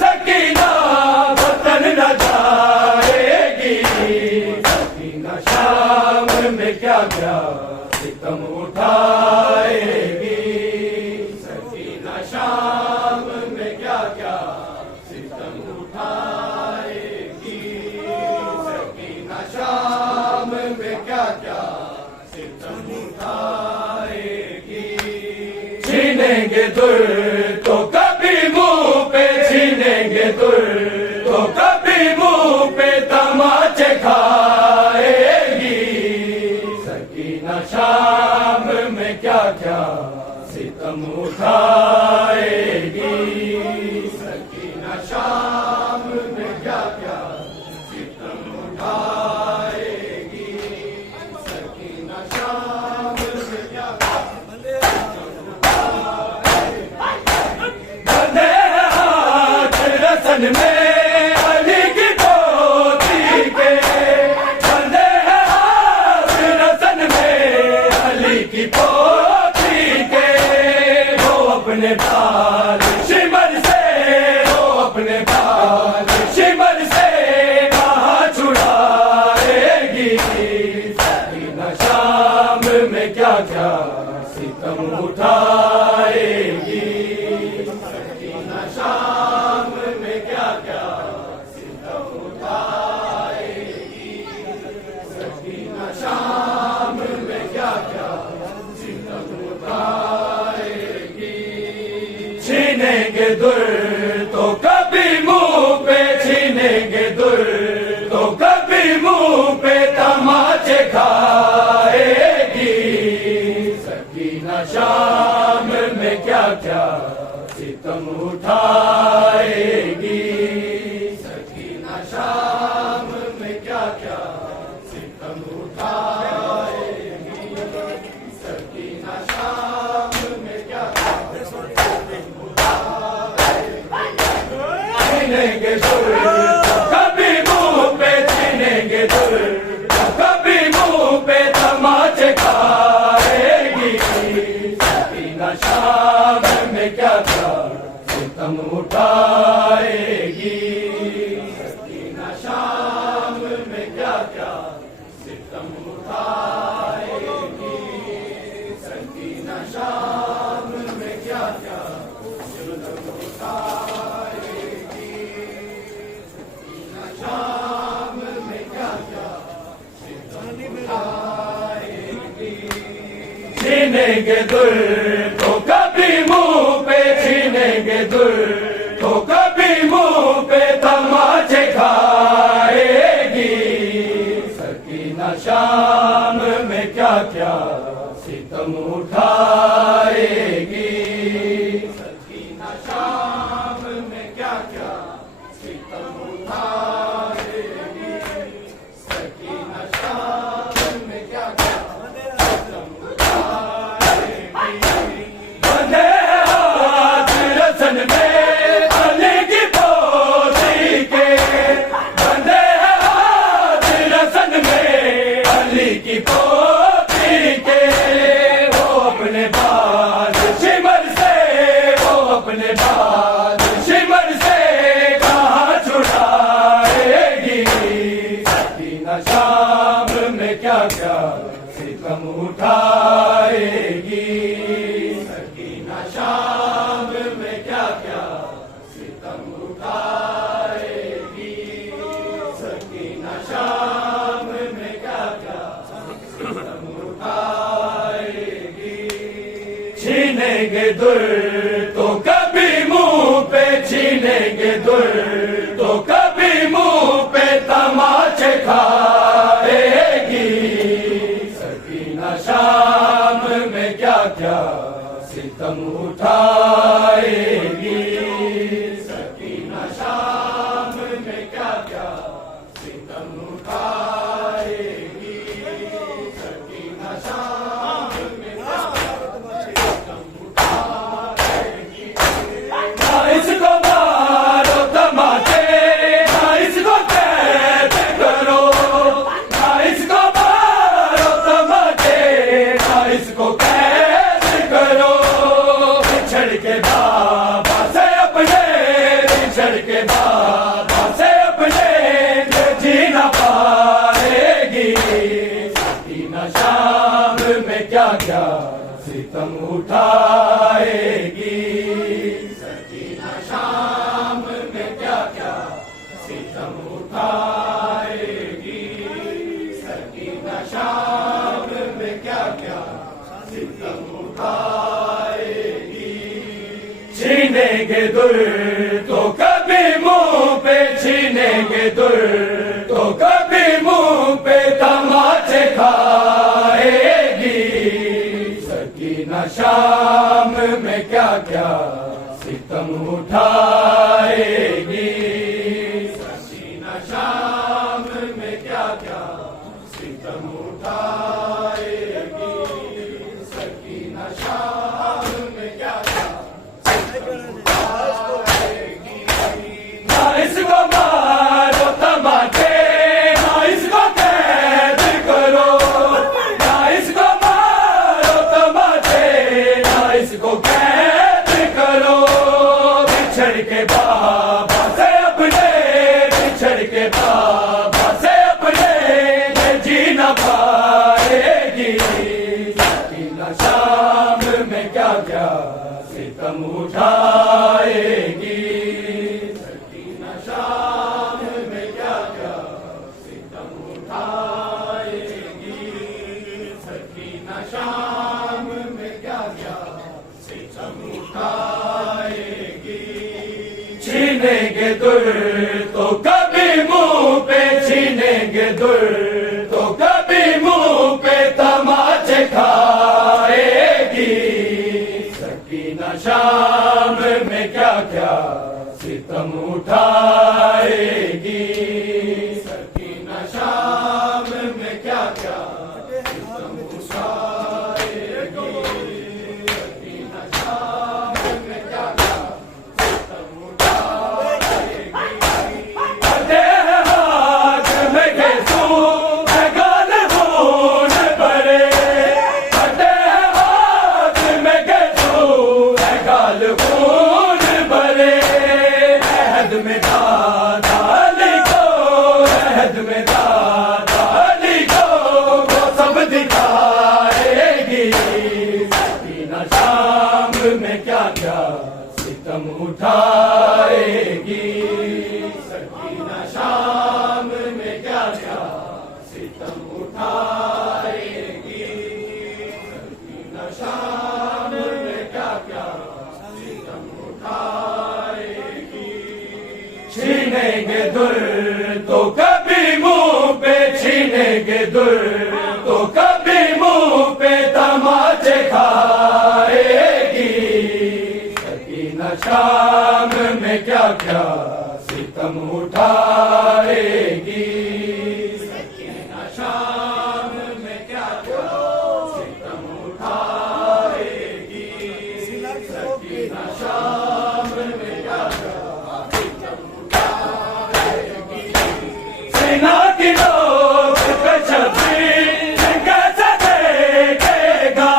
सकीना वतन न जाएगी, सकीना शाम में क्या क्या सितम उठाएगी, सकीना शाम में क्या क्या सितम उठाएगी, सकीना शाम में क्या क्या सितम उठाएगी। छीनेंगे दुर तो कभी मुंह पे, छीनेंगे दुर तो कभी मुंह पे तमाचे खाएगी, सकीना शाम में क्या क्या सितम उठाएगी, सकीना शाम में क्या क्या सितम उठाएगी, सकीना शाम में क्या क्या बंधे हाथ रसन में अली की पोती के, बंधे हाथ रसन में अली की पोती के, वो अपने बाल शिमर से, वो अपने बाल शिमर से कहाँ छुड़ाएगी, सकीना शाम में क्या क्या सितम उठाएगी, सकीना शाम में क्या क्या सितम उठाएगी, सकीना शाम में क्या क्या सितम उठाएगी। छीनेंगे दुर तो कभी मुंह पे, छीनेंगे दुर तो कभी मुंह पे तमाचे खाएगी, सकीना शाम में क्या क्या सितम उठाएगी, सकीना शाम में क्या क्या सितम उठाएगी, सकीना शाम में क्या क्या छीनेंगे दुर कभी मुंह पे, छीनेंगे दुर कभी मुंह पे तमाचे खाएगी, सकीना शाम में क्या क्या सितम उठाएगी, सकीना शाम में क्या क्या सितम उठाएगी, सकीना शाम में क्या क्या सितम उठाएगी, सकीना शाम में क्या क्या सितम उठाएगी। छीनेंगे दुर तो कभी मुंह पे, छीनेंगे दुर तो कभी मुंह पे तमाचे खाएगी, सकीना शाम में क्या क्या सितम उठाएगी, सकीना शाम में क्या क्या सितम उठाएगी, सकीना शाम में क्या क्या सितम उठाएगी। बंधे हाथ रसन में अली की पोती के, बंधे हाथ रसन में अली की पोती के, वो अपने बाल शिमर से, वो अपने बाल शिमर से कहाँ छुड़ाएगी, सकीना शाम में क्या क्या सितम उठाएगी, सकीना शाम में क्या क्या सितम उठाएगी, सकीना शाम में क्या क्या सितम उठाएगी। छीनेंगे दुर तो कभी मुंह पे, छीनेंगे दुर तो कभी मुंह पे तमाचे खाएगी, सकीना शाम में क्या क्या सितम उठाएगी, सकीना शाम में क्या क्या सितम उठाएगी, सकीना शाम में क्या क्या सितम उठाएगी। ना इसको मारो तमाचे, ना इसको कैद करो, ना इसको मारो तमाचे, ना इसको कैद करो, बिछड़ के बाबा से अपने सितम उठाएगी। सकीना शाम में क्या क्या सितम उठाएगी। सकीना शाम में क्या क्या सितम उठाएगी। छीनेंगे दुर तो कभी मुंह पे छीनेंगे दुर तो कभी मुंह पे तमाचे खाएगी। सकीना शाम में क्या क्या सितम उठाएगी। सकीना शाम में क्या क्या सितम उठाएगी। सकीना शाम में क्या क्या ना इसको मारो तमाचे ना इसको कैद करो। ना इसको मारो तमाचे ना इसको कैद करो। बिछड़ के बाबा से अपने बिछड़ के बाबा से अपने जी न पाएगी। सकीना शाम में क्या क्या सितम उठाएगी। सकीना शाम में क्या क्या सितम उठाएगी। सकीना शाम में क्या क्या सितम उठाएगी। छीनेंगे दुर तो कभी मुंह पे छीनेंगे दुर तो कभी मुंह पे तमाचे खाएगी। सकीना शाम में क्या क्या सितम उठाएगी। सकीना शाम में क्या क्या सितम उठाएगी। सकीना शाम में क्या क्या सितम उठाएगी। अरे हाथ में गेसू गाल खून भरे। अरे हाथ में गेसू गाल खून भरे। अहद में दादा लिखो अहद में दादा लिखो वो सब दिखाएगी। सकीना शाम में क्या क्या सितम उठाएगी। सकीना शाम में क्या क्या सितम उठाएगी। सकीना शाम में क्या क्या सितम उठाएगी। छीनेंगे दुर तो कभी मुंह पे छीनेंगे दुर तो कभी मुंह पे तमाचे खाएगी। सकीना शाम में क्या क्या सितम उठाएगी। सकीना शाम में क्या क्या सितम उठाएगी। सकीना शाम में क्या क्या सितम उठाएगी। सेना की लोग पे छब्बीस कैसे देखेगा।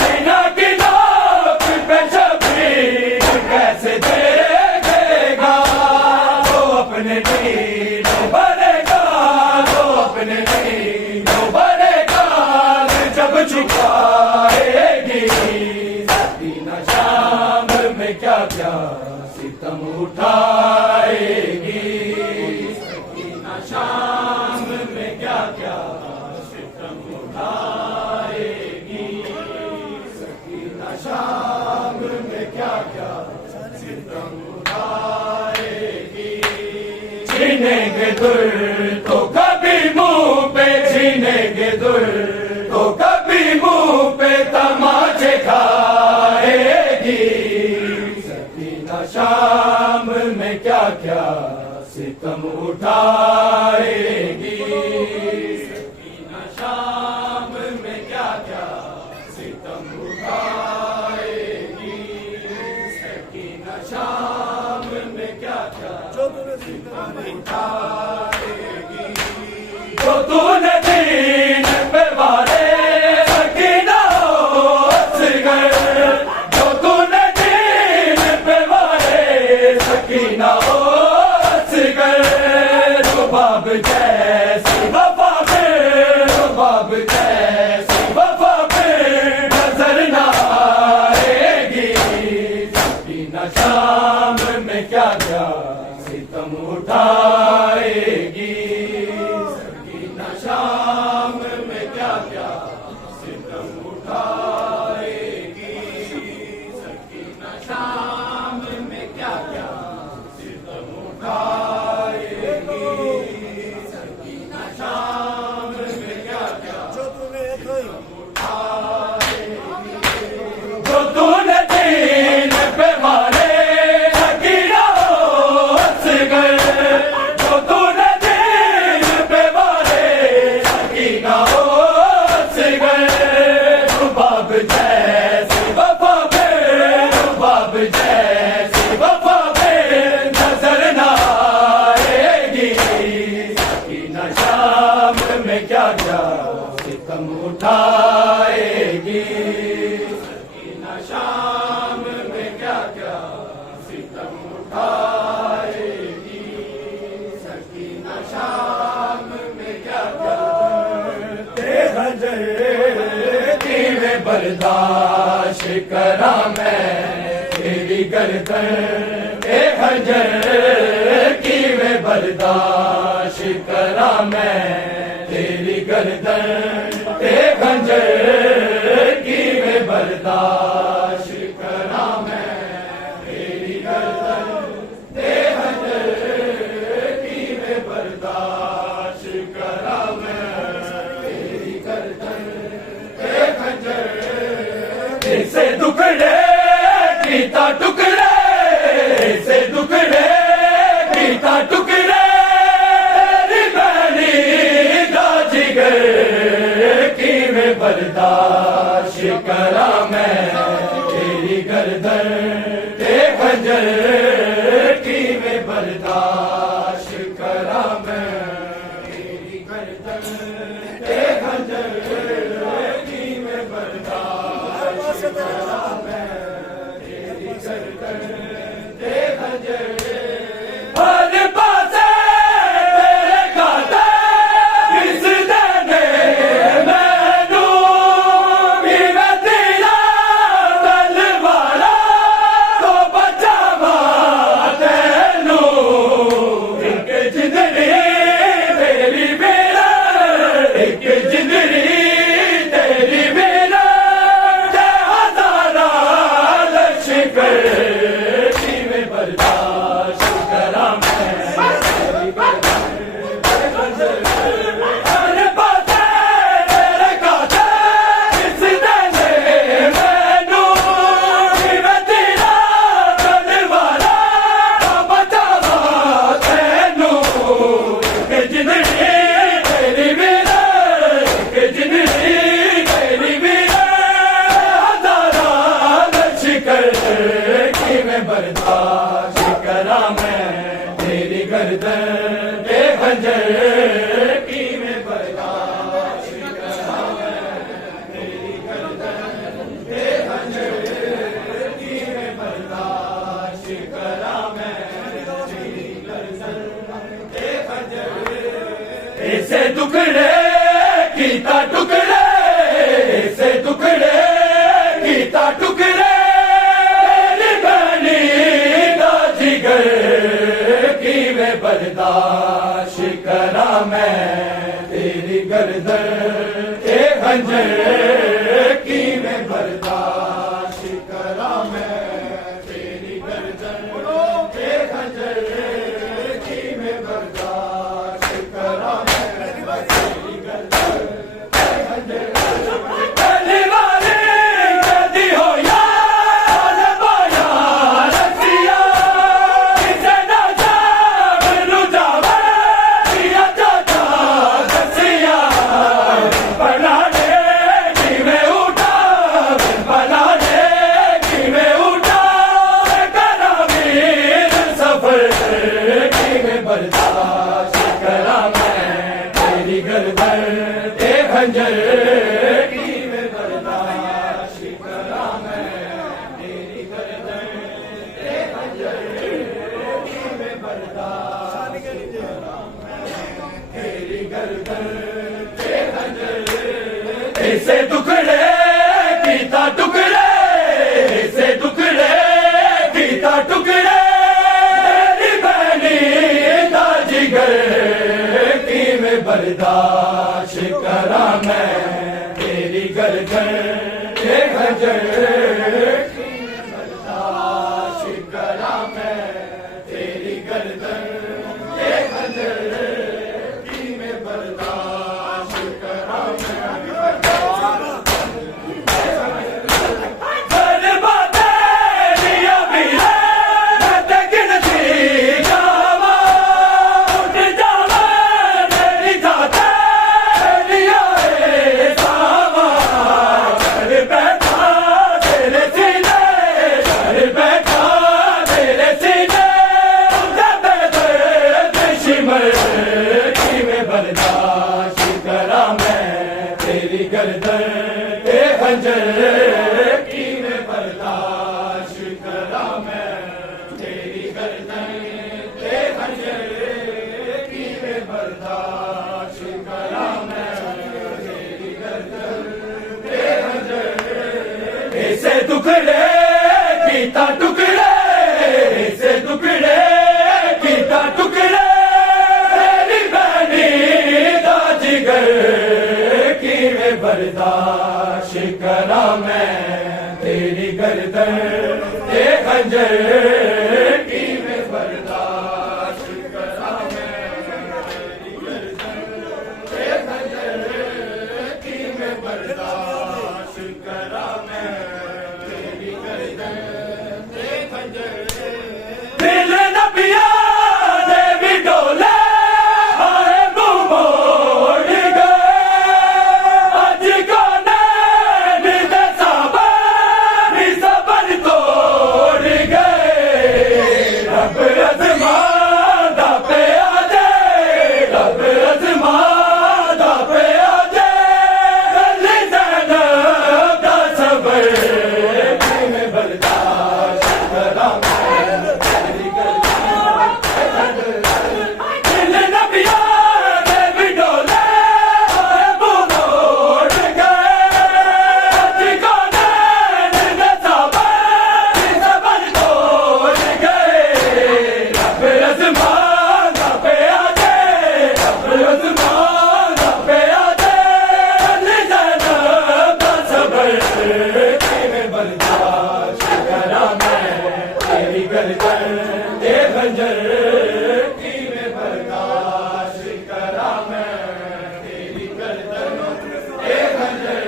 सेना की लोग पे छब्बीस कैसे देखेगा। वो अपने वीरों बनेगा वो अपने वीरों बनेगा जब झुकाएगी। सकीना शाम में क्या क्या सितम उठाएगी। सकीना शाम में क्या क्या सितम उठाएगी। सकीना शाम में क्या क्या सितम उठाएगी। छीनेंगे दुर तो कभी मुंह पे छीनेंगे दुर तो कभी मुंह पे तमाचे खाएगी। सकीना शाम में क्या क्या सितम उठाएगी। सकीना शाम में क्या क्या सितम उठाएगी। सकीना शाम में क्या क्या सितम उठाएगी। जो तूने दीन पे वाले सकीना असगर। जो तूने दीन पे वाले सकीना असगर। रुबाब जैसी वफा पे रुबाब जैसी वफा पे नजर न शाम में क्या क्या सितम उठाएगी, सकीना शाम में क्या क्या की में बर्दाश्त करा मैं तेरी गर्दन हजर की में बर्दाश्त करा मैं तेरी गर्दन हजर की में बर्दाश्त करा मैं तेरी गर्दन हजर की में बर्दाश्त करा मैं तेरी गर्दन हजर से दुखड़े गीता टुकड़े से दुखड़े गीता टुकड़े बनी जिगर की में बर्दाश्त करा मैं तेरी गर्दन खंजर की में बर्दाश्त करा मैं तेरी गर्दन खंजर की में बर्दाश्त करा मैं तेरी गर्दन खंजर हर पासे तेरे खाते किस देने मैनू भी मैं तेरा तलवारा तो बचावा तेनू एक जिंदड़ी तेरी मेरा एक जिंदड़ी तेरी मेरा हजारा लश्कर की में बर्दाश्त करा मैं हर पासे तेरे खाते किस देने मैनू भी मैं तेरा तलवारा बचावा तेनू एक जिंदड़ी तेरी मेरा एक जिंदड़ी तेरी मेरा हजारा लश्कर की में बर्दाश्त करा मैं तेरी गर्दन खंजर की में बर्दाश्त करा मैं तेरी गर्दन खंजर की में बर्दाश्त करा मैं तेरी गर्दन खंजर ऐसे टुकड़े गीता टुकड़े ऐसे टुकड़े गीता टुकड़े बनी जिगर की में बर्दाश्त करा मैं तेरी गर्दन खंजर की में बर्दाश्त करा मैं तेरी गर्दन खंजर की में बर्दाश्त करा मैं तेरी गर्दन खंजर पहली बारी कदी हो यार पाया रसिया किसे ना जागरू जावे किया जाता दसिया बनाने की में उठा बनाने की में उठा करा वीर सफर की में बर्दाश्त करा मैं तेरी गर्दन खंजर की में बर्दाश्त करा मैं तेरी गर्दन खंजर की में बर्दाश्त करा मैं तेरी गर्दन खंजर ऐसे टुकड़े गीता टुकड़े ऐसे टुकड़े गीता टुकड़े बनी जिगर की में बर्दाश्त करा मैं तेरी गर्दन खंजर की में बर्दाश्त करा मैं तेरी गर्दन खंजर की में बर्दाश्त करा मैं कीता टुकड़े से टुकड़े कीता टुकड़े तेरी बहनी दा जिगर किवें बर्दाश्त करा मैं तेरी गर्दन ते खंजर किवें बर्दाश्त करा मैं तेरी गर्दन ते खंजर किवें बर्दाश्त करा मैं तेरी गर्दन ते खंजर दिल नबिया दे भी डोले हाय मुंह मोड़ गए अज कोने निद सबन तोड़ गए रब अज़मां दा पे आजे रब अज़मां दा पे आजे गली ज़ैनब दा सबर किवें बर्दाश्त करा तेरी गर्दन दिल नबिया दे भी डोले हाय मुंह मोड़ गए अज कोने निद सबन तोड़ गए रब अज़मां दा पे आजे रब अज़मां दा पे आजे गली ज़ैनब दा सबर किवें बर्दाश्त करा मैं तेरी गर्दन ते खंजर किवें बर्दाश्त करा मैं तेरी गर्दन ते खंजर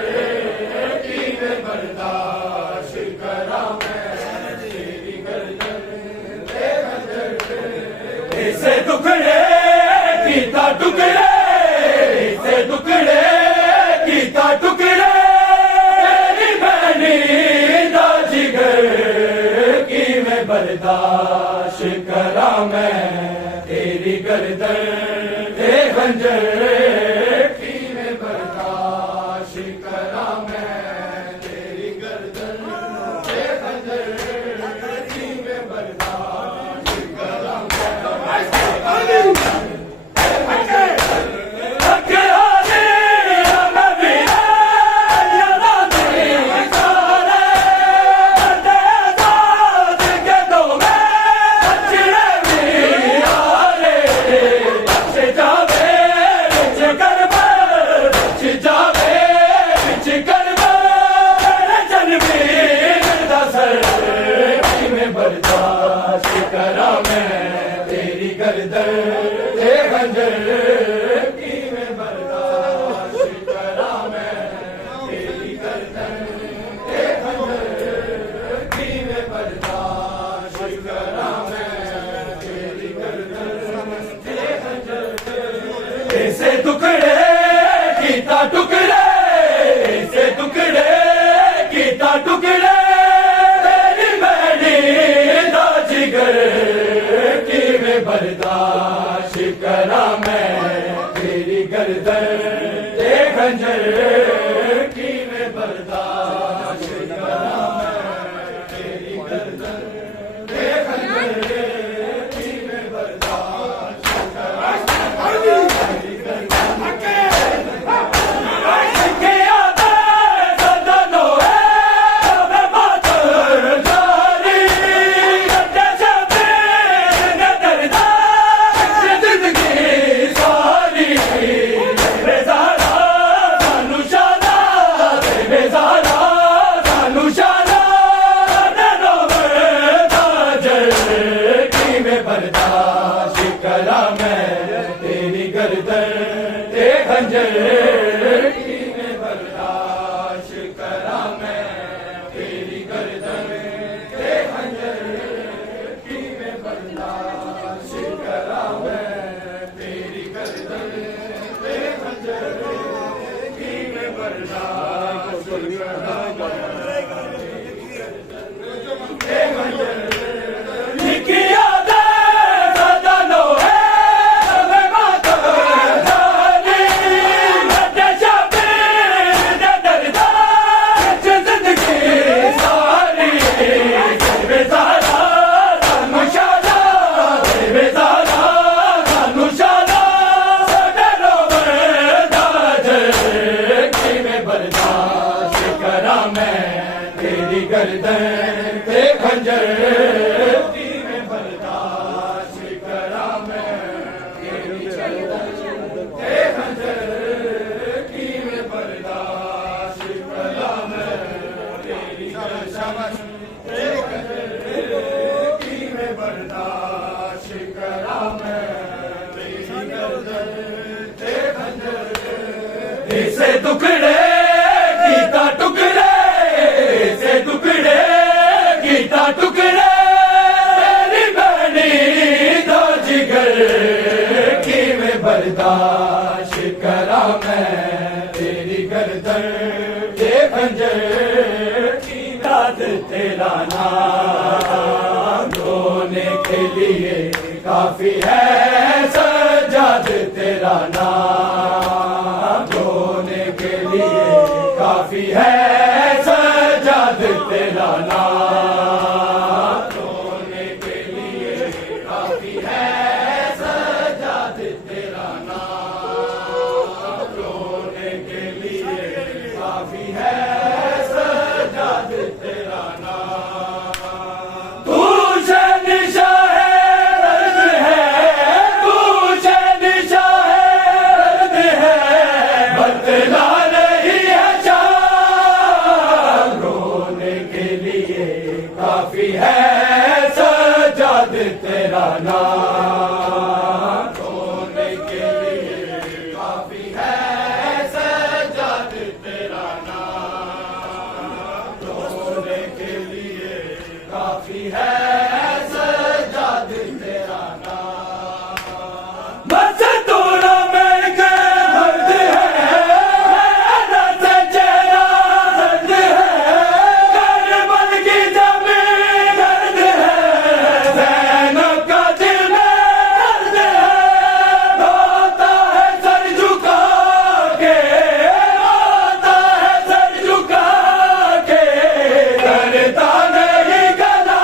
किवें बर्दाश्त करा मैं तेरी गर्दन ते खंजर इसे टुकड़े कीता टुकड़े इसे टुकड़े कीता टुकड़े तेरी बहनी दा जिगर किवें बर्दाश्त करा मैं तेरी गर्दन ते खंजर किवें बर्दाश्त करा मैं तेरी गर्दन ते खंजर किवें बर्दाश्त करा बर्दाश्त करा मैं तेरी गर्दन ते खंजर किवें बर्दाश्त करा मैं तेरी गर्दन ते खंजर किवें बर्दाश्त करा मैं तेरी गर्दन ते खंजर ऐसे टुकड़े कीता टुकड़े ऐसे टुकड़े कीता टुकड़े तेरी बहनी दा जिगर किवें बर्दाश्त करा मैं तेरी गर्दन ते खंजर किवें बर्दाश्त करा मैं तेरी गर्दन ते खंजर किवें बर्दाश्त करा तेरी गर्दन गर्दन पे खंजर की में बर्दाश्त करा मैं तेरी गर्दन पे खंजर की में बर्दाश्त करा मैं तेरी गर्दन पे खंजर की में बर्दाश्त करा मैं तेरी गर्दन पे खंजर इसे टुकड़े गीता टुकड़े से टुकड़े गीता टुकड़े तेरी बहनी दो जिगर की में बर्दाश्त करा मैं तेरी गर्दन के खंजर की याद तेरा नाम रोने के लिए काफी है सजाद तेरा नाम रोने के लिए काफी है सजाद तेरा नाम रोने के लिए काफी है सजाद तेरा नाम रोने के लिए काफी है सजाद तेरा नाम तू शहंशाह है दर्द है तू शहंशाह है दर्द है बदला नहीं है शान रोने के लिए काफी है सजाद तेरा नाम रोने के लिए काफी है सजाद तेरा नाम रोने के लिए काफी है सजाद तेरा नाम बस तोड़ा मैं के दर्द है मेरा से चेहरा दर्द है करबल की जमीन दर्द है ज़ैनब का दिल में दर्द है रोता है सर झुका के रोता है सर झुका के करता नहीं गला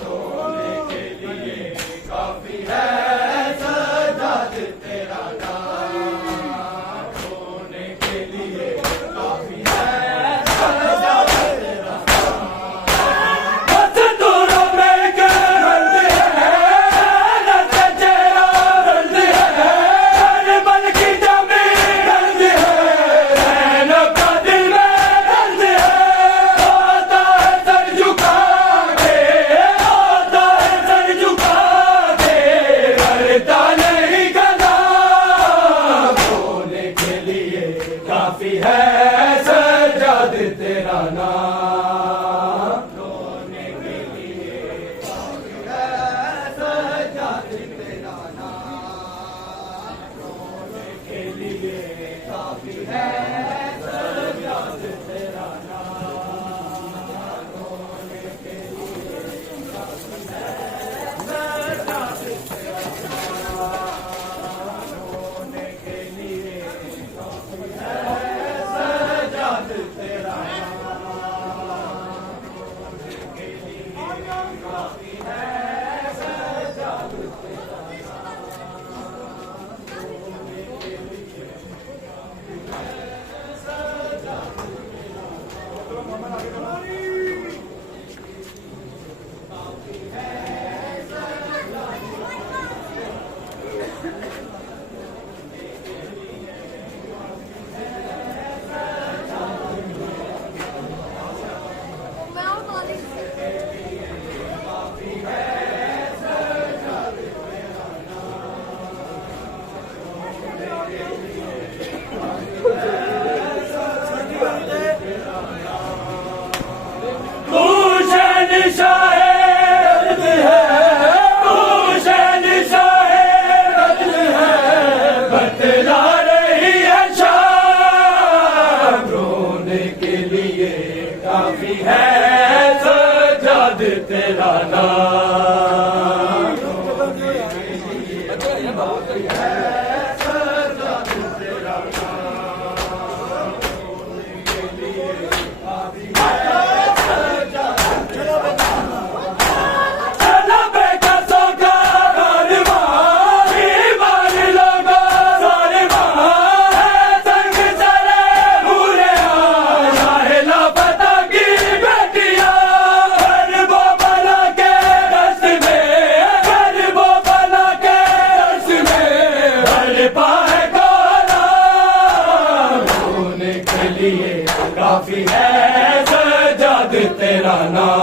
रोने के लिए काफी है सजाद तेरा नाम, रोने के लिए काफी है सजाद तेरा नाम। बस दूरों में गर्द है, रंग चेहरा दर्द है, बल की जमीन दर्द है, नैनों का दिल में दर्द है, होता है सर झुका के, होता है सर झुका के, करता नहीं गला, रोने के लिए काफी है सजाद तेरा नाम, रोने के लिए काफी है सजाद तेरा नाम, रोने के लिए काफी है सजाद तेरा नाम, रोने के लिए काफी है सजाद तेरा नाम, रोने के लिए काफी है सजाद तेरा नाम, रोने के लिए काफी है सजाद तेरा काफी है सजाद तेरा नाम, रोने के लिए काफी है सजाद तेरा नाम, रोने के लिए काफी है सजाद तेरा नाम। चला बेटा सोगा कारवां, ईमान लोगा सारवां, संग चले भूले आए लापता की बेटियां, गरीबों बना के रस में, गरीबों बना के रस में, हर पाए कोला, रोने के लिए काफी है सजाद तेरा नाम।